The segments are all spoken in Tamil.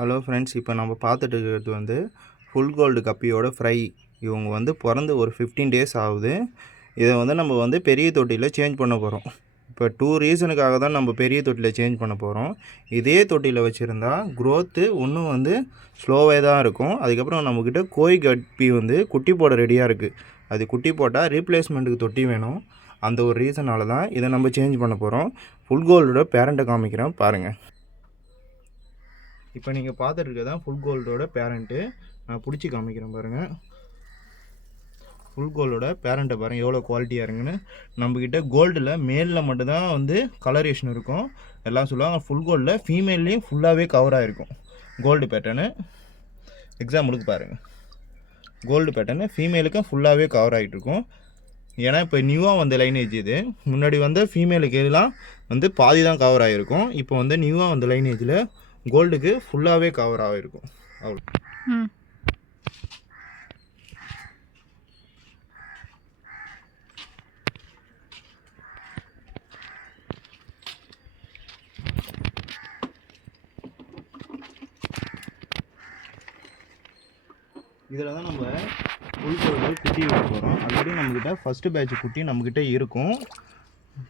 ஹலோ ஃப்ரெண்ட்ஸ், இப்போ நம்ம பார்த்துட்டு இருக்கிறது வந்து ஃபுல் கோல்டு கப்பியோட ஃப்ரை. இவங்க வந்து பிறந்து ஒரு 15 டேஸ் ஆகுது. இதை வந்து நம்ம வந்து பெரிய தொட்டியில் சேஞ்ச் பண்ண போகிறோம். இப்போ 2 ரீசனுக்காக தான் நம்ம பெரிய தொட்டியில் சேஞ்ச் பண்ண போகிறோம். இதே தொட்டியில் வச்சுருந்தா க்ரோத்து இன்னும் வந்து ஸ்லோவே தான் இருக்கும். அதுக்கப்புறம் நம்மக்கிட்ட கோழி கப்பி வந்து குட்டி போட ரெடியாக இருக்குது. அது குட்டி போட்டால் ரீப்ளேஸ்மெண்ட்டுக்கு தொட்டி வேணும். அந்த ஒரு ரீசனால தான் இதை நம்ம சேஞ்ச் பண்ண போகிறோம். ஃபுல் கோல்டோட பேரண்ட்டை காமிக்கிறேன் பாருங்கள். இப்போ நீங்கள் பார்த்துட்டு தான் ஃபுல் கோல்டோட பேரண்ட்டு. நான் பிடிச்சி காமிக்கிறேன் பாருங்கள். ஃபுல் கோல்டோட பேரண்ட்டை பாருங்கள் எவ்வளோ குவாலிட்டியாக இருக்குன்னு. நம்மக்கிட்ட கோல்டில் மேலில் மட்டும்தான் வந்து கலரேஷன் இருக்கும். எல்லாம் சொல்லுவாங்க ஃபுல் கோல்டில் ஃபீமேல்லையும் ஃபுல்லாகவே கவர் ஆகிருக்கும். கோல்டு பேட்டர்னு எக்ஸாம்பிளுக்கு பாருங்கள். கோல்டு பேட்டர்னு ஃபீமேலுக்கும் ஃபுல்லாகவே கவர் ஆகிட்டு இருக்கும். ஏன்னா இப்போ நியூவாக வந்த லைனேஜ் இது. முன்னாடி வந்து ஃபீமேலுக்கு எல்லாம் வந்து பாதி தான் கவர் ஆகிருக்கும். இப்போ வந்து நியூவாக வந்த லைனேஜில் கோல்டுக்கு ஃபுல்லாகவே கவர் ஆகிருக்கும். அவ்வளோ. இதில் தான் நம்ம ஃபுல் கோல்டு குட்டி வைக்க போகிறோம். ஆல்ரெடி நம்மக்கிட்ட ஃபஸ்ட்டு பேட்ச் குட்டி நம்மக்கிட்ட இருக்கும்.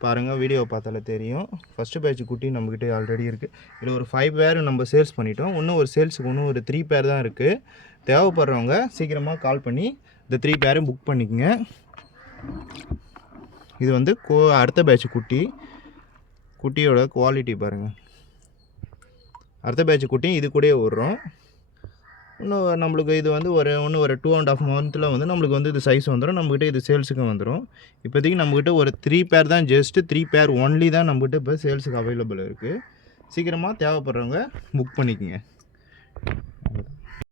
பாருங்கள், வீடியோ பார்த்தாலே தெரியும். ஃபஸ்ட்டு பேட்ச் குட்டி நம்மக்கிட்ட ஆல்ரெடி இருக்குது. இதில் ஒரு 5 பேர் நம்ம சேல்ஸ் பண்ணிட்டோம். இன்னும் ஒரு சேல்ஸுக்கு இன்னும் ஒரு 3 பேர் தான் இருக்குது. தேவைப்படுறவங்க சீக்கிரமாக கால் பண்ணி இந்த 3 பேரும் புக் பண்ணிக்கோங்க. இது வந்து அடுத்த பேட்ச் குட்டியோட குவாலிட்டி பாருங்கள். அடுத்த பேட்ச் குட்டி இது கூடயே விட்றோம். இன்னும் நம்மளுக்கு இது வந்து ஒரு 2.5 மந்த்தில் வந்து நம்மளுக்கு வந்து இது சைஸ் வந்துடும். நம்மக்கிட்ட இது சேல்ஸுக்கு வந்துடும். இப்போதைக்கு நம்மக்கிட்ட ஒரு 3 பேர் தான், ஜஸ்ட்டு 3 பேர் ஒன்லி தான் நம்மக்கிட்ட இப்போ சேல்ஸுக்கு அவைலபிள் இருக்குது. சீக்கிரமாக தேவைப்படுறவங்க புக் பண்ணிக்கோங்க.